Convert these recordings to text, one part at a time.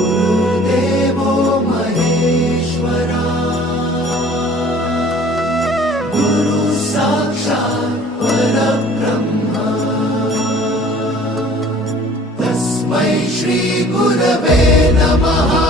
गुरुर्देवो महेश्वरा गुरु साक्षात् परब्रह्म तस्मै श्रीगुरवे नमः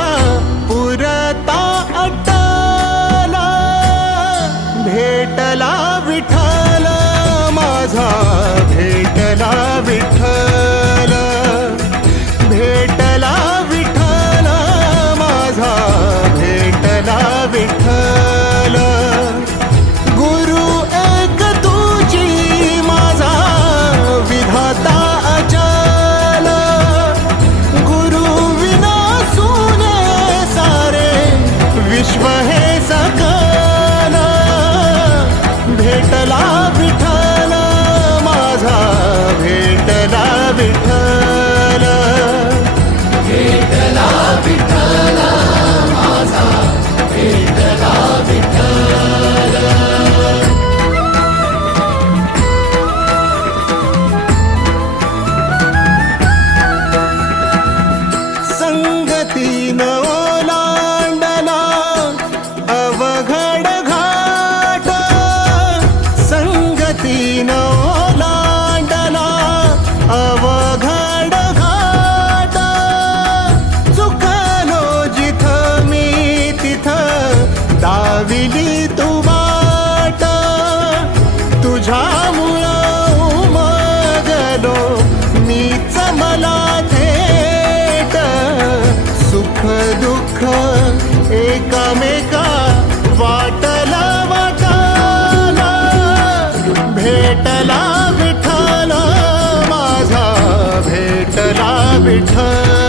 भेटला विठ्ठल माझा. तुझ्यामुळं उमगलो मीच मला थेट सुख दुःख एकामेका वाटला वाटाला. भेटला विठ्ठल माझा भेटला विठ्ठल.